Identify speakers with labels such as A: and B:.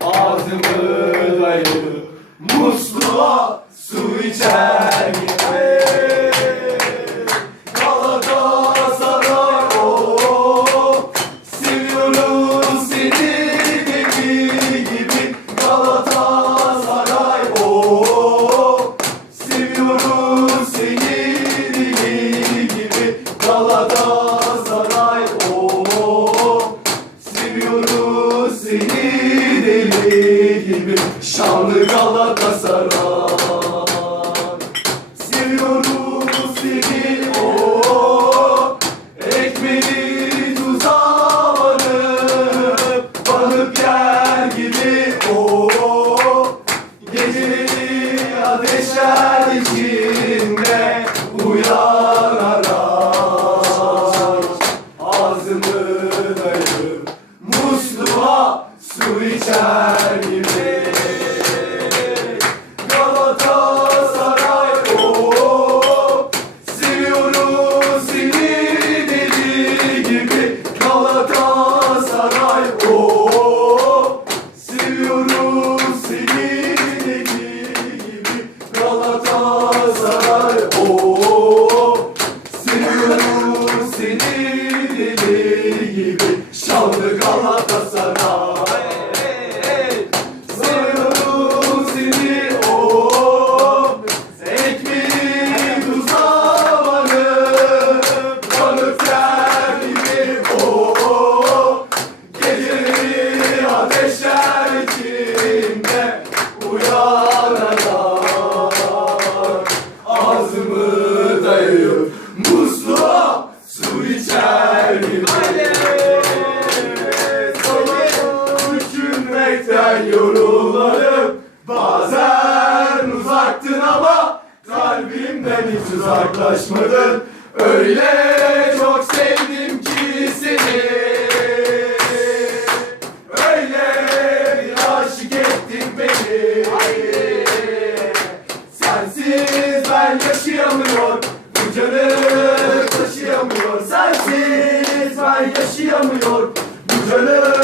A: Ağzımı musluğa su içer gibi Galatasaray oh Seviyoruz seni deli gibi Galatasaray oh Seviyoruz seni deli gibi Galatasaray seni deli gibi Şanlı Galatasaray. Seviyoruz seni o Ekmeği tuzağa Banıp yer gibi o Geceleri ateşler içinde su içer gibi. Galatasaray oh Seviyoruz seni deli gibi. Galatasaray oh Seviyoruz seni deli gibi. Galatasaray oh Seviyoruz seni deli gibi. Şanlı düşünmekten yoruldum Bazen uzaktın ama Kalbimden hiç uzaklaşmadın. Öyle çok sevdim ki seni. Öyle bir aşık ettin beni. Sensiz ben yaşayamıyor Bu canı taşıyamıyor. Sensiz ben yaşayamıyor Bu canı